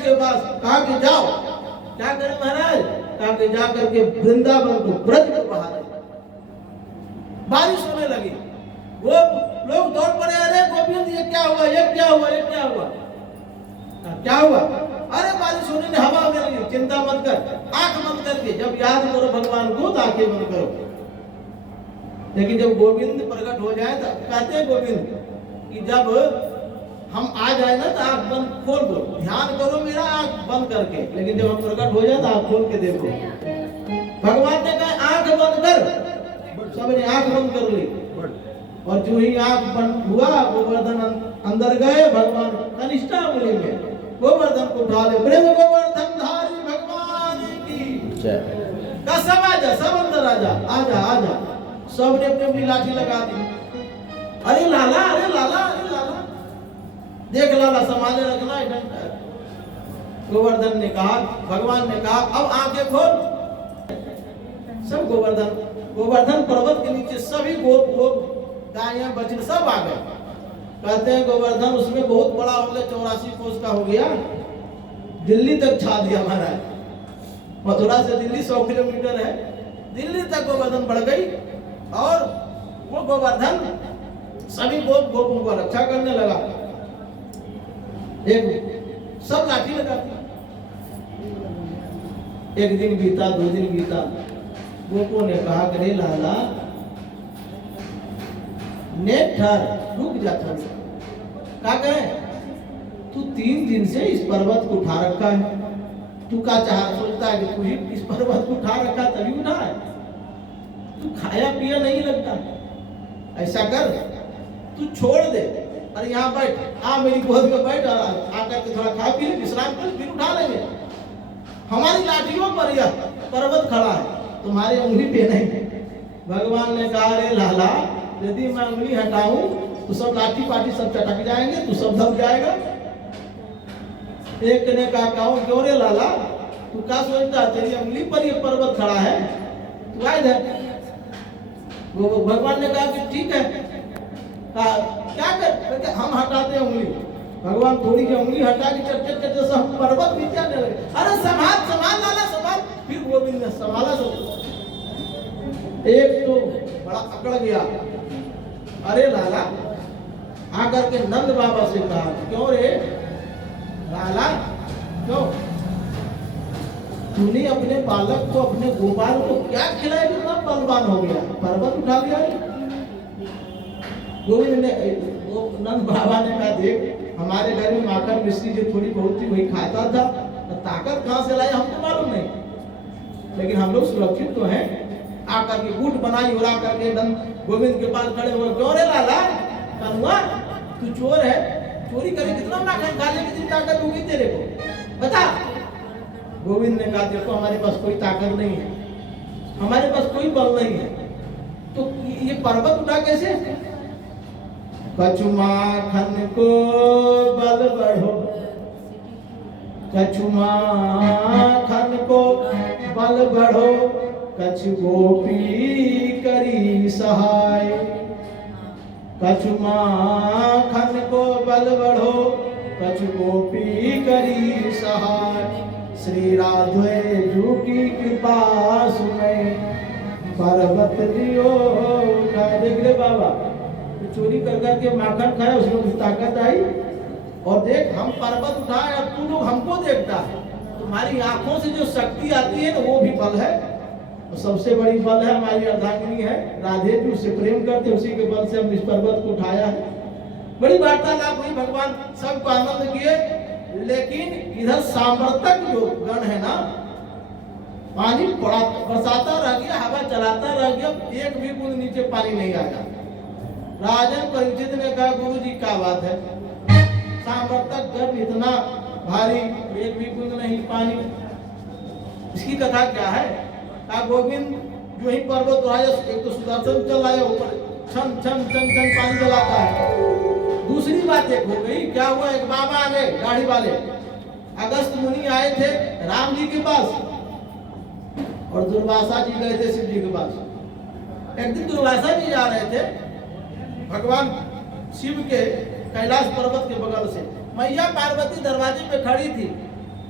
उसके पास, कहा कि जाओ। क्या करें महाराज? कहा कि जा करके वृंदावन को, ब्रज को बहारे। बारिश होने लगी, वो लोग दौड़ पड़े, अरे गोविंद ये क्या हुआ, ये क्या हुआ, ये क्या हुआ? क्या हुआ? अरे बारिश होने ने, हवा में लगी। चिंता मत कर, आंख बंद करके जब याद करो भगवान को तो आंखें बंद करो। लेकिन जब गोविंद प्रकट हो जाए तो कहते हैं गोविंद कि जब हम आ जाए ना तो आंख बंद खोल दो, ध्यान करो मेरा आंख बंद करके। लेकिन जब हम प्रकट हो जाए तो आंख खोल के देखो। भगवान ने कहा आंख बंद कर, सबने आंख बंद कर ली। और जो ही आंख बंद हुआ, गोवर्धन अंदर गए, भगवान कनिष्ठा मुनि में गोवर्धन को उठा ले। प्रेम गोवर्धन धारी भगवान की जय। का सब आजा, सब अंदर आजा, आजा आजा। सबने अपनी अपनी लाठी लगा दी। अरे लाला, अरे लाला, अरे लाला, देख लाला संभाले रखना है। गोवर्धन ने कहा, भगवान ने कहा अब आंखें खोल। सब गोवर्धन पर्वत के नीचे सभी गोप गायें बछड़े सब आ गए। कहते हैं गोवर्धन उसमें बहुत बड़ा हो गया, 84 कोस का हो गया, दिल्ली तक छा दिया महाराज। मथुरा से दिल्ली 100 किलोमीटर है, दिल्ली तक गोवर्धन बढ़ गई। और वो गोवर्धन सभी गोपों को रक्षा करने लगा। एक सब लाठी लगाती। एक दिन बीता, 2 दिन बीता, गोपों ने कहा करे लाला नेक ठहर, रुक जा थोड़ा। क्या करें? तू 3 दिन से इस पर्वत को उठा रखा है, तू क्या सोचता है कि तू ही इस पर्वत को उठा रखा तभी उठा है? तू खाया पिया नहीं लगता। ऐसा कर, तू छोड़ दे, अरे यहाँ बैठ, आ मेरी गोद में बैठ, आकर के थोड़ा खा पी ले, विश्राम कर, फिर उठा लेंगे। हमारी लाठियों पर यह पर्वत खड़ा है, तुम्हारी उंगली पे नहीं। भगवान ने कहा अरे लाला, यदि मैं उंगली हटाऊं तो सब लाठी पाठी सब चटक जाएंगे, तू सब दब जाएगा। एक ने कहा क्यों रे लाला, तू क्या सोचता, तेरी उंगली पर ये पर्वत खड़ा है, तू आ इधर। वो भगवान ने कहा कि ठीक है। क्या कर, हम हटाते हैं उंगली। भगवान थोड़ी की उंगली हटा के चट सब पर्वत नीचे आने लगे। अरे संभाल संभाल लाला संभाल। फिर गोविंद ने संभाला सब। एक तो बड़ा अकड़ गया, अरे लाला, आकर के नंद बाबा से कहा क्यों रे लाला, क्यों तूने अपने बालक को, अपने गोपाल को क्या खिलाया कि इतना बलवान हो गया, पर्वत उठा लिया? गोविंद ने, नंद बाबा ने कहा देख, हमारे घर में माखन मिश्री जो थोड़ी बहुत थी वही खाता था, ताकत कहां से लाए हमको मालूम नहीं, लेकिन हम लोग सुरक्षित तो हैं। आकर के गुट बनाई और आकर के नंद गोविंद के पास खड़े हुए, क्यों रे लाला, कनुआ तू चोर है, चोरी करे कितना माखन खा ले, कितनी ताकत होगी तेरे को बता। गोविंद ने कहा देखो हमारे पास कोई ताकत नहीं है, हमारे पास कोई बल नहीं है, तो ये पर्वत उठा कैसे? कछु माखन को बल बढ़ो, कछु माखन को बल बढ़ो, कछु गोपी करी सहाय। कछु माखन को बल बढ़ो, कछु गोपी करी सहाय। श्री राधे जू की कृपा सुने, पर्वत लियो उठाए। देख रे बाबा, चोरी कर करके माखन खाया, उसमें ताकत आई। और देख हम पर्वत उठाए, अब तू लोग हमको देखता है। तुम्हारी आंखों से जो शक्ति आती है ना, वो भी बल है। और सबसे बड़ी बल है हमारी अर्धांगिनी है राधे, जो उससे प्रेम करते, उसी के बल से हम इस पर्वत को उठाया है। बड़ी वार्तालाप हुई, भगवान सबको आनंद किए। लेकिन इधर सामर्थक जो गण है ना, पानी बरसाता रह गया, हवा चलाता रह गया, एक भी बूंद नीचे पानी नहीं आया। राजन परीक्षित ने कहा गुरु जी क्या बात है, सामर्थक गण इतना भारी, एक भी बूंद नहीं पानी, इसकी कथा क्या है? कहा गोविंद जो ही पर्वत उठाया, एक तो सुदर्शन चल आया ऊपर, छन छन छन छन पानी चलाता है। दूसरी बात एक हो गई, क्या हुआ, एक बाबा आ गए गाड़ी वाले, अगस्त मुनि आए थे राम जी के पास, और दुर्वासा जी गए थे शिव जी के पास। एक दिन दुर्वासा जी जा रहे थे भगवान शिव के कैलाश पर्वत के बगल से, मैया पार्वती दरवाजे पे खड़ी थी।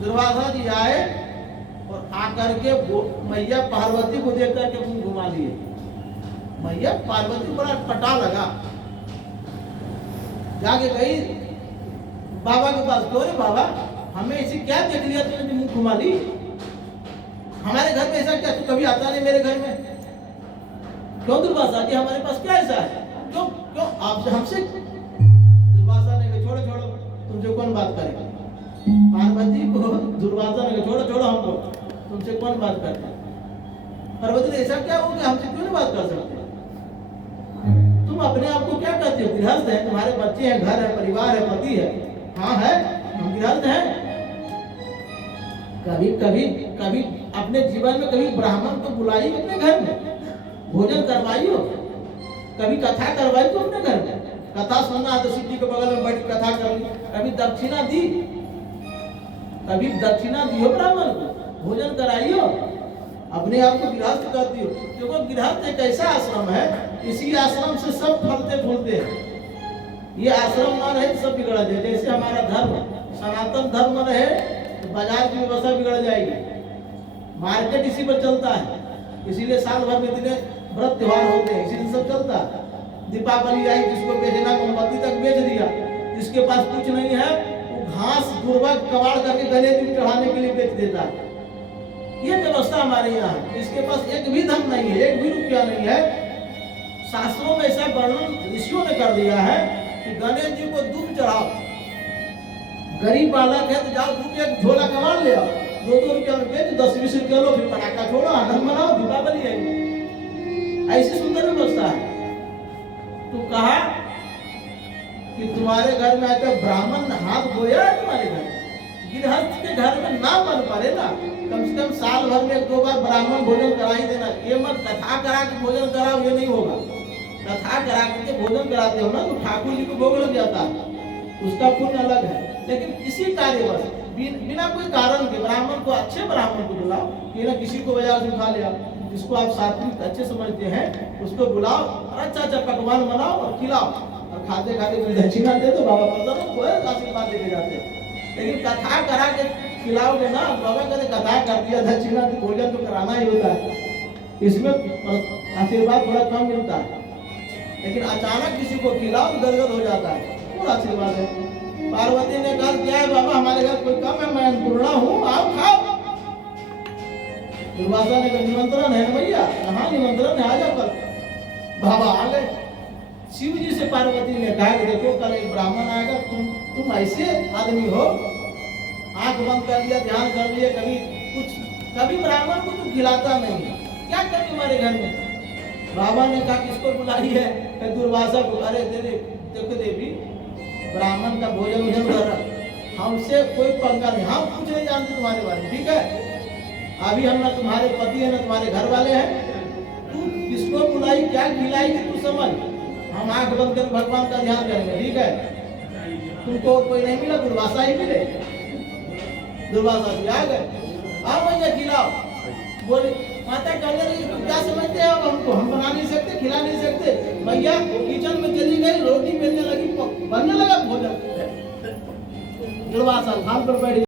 दुर्वासा जी आए और आकर के मैया पार्वती को देख करके मुंह घुमा लिए। मैया पार्वती बड़ा पटा लगा, जाके गई बाबा के पास, क्यों रे बाबा हमें इसे क्या देख लिया तुमने मुंह घुमा ली, हमारे घर में ऐसा क्या, तू कभी आता नहीं मेरे घर में, क्यों दुर्वासा जी हमारे पास क्या ऐसा है, क्यों क्यों आपसे हमसे। दुर्वासा ने कहा छोड़ो छोड़ो तुमसे कौन बात करेगा, पार्वती को दुर्वासा ने कहा छोड़ो छोड़ो हमको, तुमसे कौन बात करता है। पार्वती ने ऐसा क्या हो कि हमसे क्यों नहीं बात कर सकते, तुम अपने आप को क्या कहते हो, गृहस्थ है, तुम्हारे बच्चे हैं, घर है, परिवार है, पति है। हाँ है, हम गृहस्थ हैं। कभी कभी कभी अपने जीवन में कभी ब्राह्मण को बुलाइए अपने घर में, भोजन करवाइयो, कभी कथा करवाई तो अपने घर में, कथा सुनना तो सिद्धि के बगल में बैठ कथा कर ली, कभी दक्षिणा दी, कभी दक्षिणा दियो ब्राह्मण को, भोजन कराइयो, अपने आप को गृहस्थ कर दियो। देखो गृहस्थ एक ऐसा आश्रम है, इसी आश्रम से सब फलते फूलते हैं। ये आश्रम न रहे तो सब बिगड़ जाए, जैसे हमारा धर्म सनातन धर्म रहे तो बाजार की व्यवस्था बिगड़ जाएगी, मार्केट इसी पर चलता है, इसीलिए साल भर में इतने व्रत त्योहार होते हैं, इसीलिए सब चलता है। दीपावली आई, जिसको बेचना मोमबत्ती तक बेच दिया, जिसके पास कुछ नहीं है वो घास गुरबा कबाड़ करके गले में चढ़ाने के लिए बेच देता है। ये व्यवस्था हमारे यहाँ है, इसके पास एक भी धन नहीं है, एक भी रुपया नहीं है। शास्त्रों में ऐसा वर्णन ऋषियों ने कर दिया है कि गणेश जी को दूध चढ़ाओ, गरीब बालक है तो जाओ दूध एक झोला कमाल ले आओ, 2-2 रुपया में बेच, 10-20 रुपया लो, फिर पटाखा छोड़ो, आनंद मनाओ, दीपावली है। ऐसी सुंदर व्यवस्था है। तो कहा कि तुम्हारे घर में आकर ब्राह्मण हाथ धोया है, तुम्हारे घर गृहस्थ के घर में ना बन पारे ना, कम से कम साल भर में 1-2 बार ब्राह्मण भोजन करा ही देना। ये मत कथा करा के भोजन कराओ, ये नहीं होगा। कथा करा के भोजन कराते हो ना तो ठाकुर जी को भोग लग जाता है, उसका पुण्य अलग है। लेकिन इसी कार्यवश बिना कोई कारण के ब्राह्मण को, अच्छे ब्राह्मण को बुलाओ, कि ना किसी को बाजार से उठा लिया, जिसको आप सात्विक अच्छे समझते हैं उसको बुलाओ और अच्छा अच्छा पकवान बनाओ और खिलाओ, और खाते खाते कोई दक्षिणा दे दो, बाबा प्रसन्न हो, आशीर्वाद देके जाते हैं। लेकिन कथा करा के खिलाओगे ना, बाबा कहते कथा कर दिया, दक्षिणा भोजन तो कराना ही होता है, इसमें आशीर्वाद थोड़ा कम मिलता है। लेकिन अचानक किसी को खिलाओ गदगद हो जाता है, पूरा आशीर्वाद है। पार्वती ने कहा क्या है बाबा, हमारे घर कोई कम है, मैं अन्नपूर्णा हूँ, आओ खाओ। दुर्वासा ने कहा निमंत्रण है भैया, कहाँ निमंत्रण है, आ जाओ कल। बाबा आ गए। शिव जी से पार्वती ने कहा कि देखो कल एक ब्राह्मण आएगा, तुम ऐसे आदमी हो, आंख बंद कर लिया, ध्यान कर लिया, कभी ब्राह्मण को तुम खिलाता नहीं, क्या कर तुम्हारे घर में। बाबा ने कहा किसको बुलाई है, दुर्वासा को। अरे देखो देवी, ब्राह्मण का भोजन उजन कर रहा, हमसे कोई पंगा नहीं, हम कुछ नहीं जानते तुम्हारे बारे में, ठीक है। अभी हम ना तुम्हारे पति है ना तुम्हारे घर वाले हैं, तू किसको बुलाई, क्या खिलाएगी तू समझ, हम आंख बंद कर भगवान का ध्यान करेंगे, ठीक है। तुमको कोई नहीं मिला, दुर्वासा ही मिले। दुर्वासा जी आ गए, आओ भैया खिलाओ। बोले माता कहने लगी तुम क्या समझते हो हमको, हम बना नहीं सकते, खिला नहीं सकते। भैया किचन में चली गई, रोटी बेलने लगी, बनने लगा भोजन। दुर्वासा थाल पर बैठ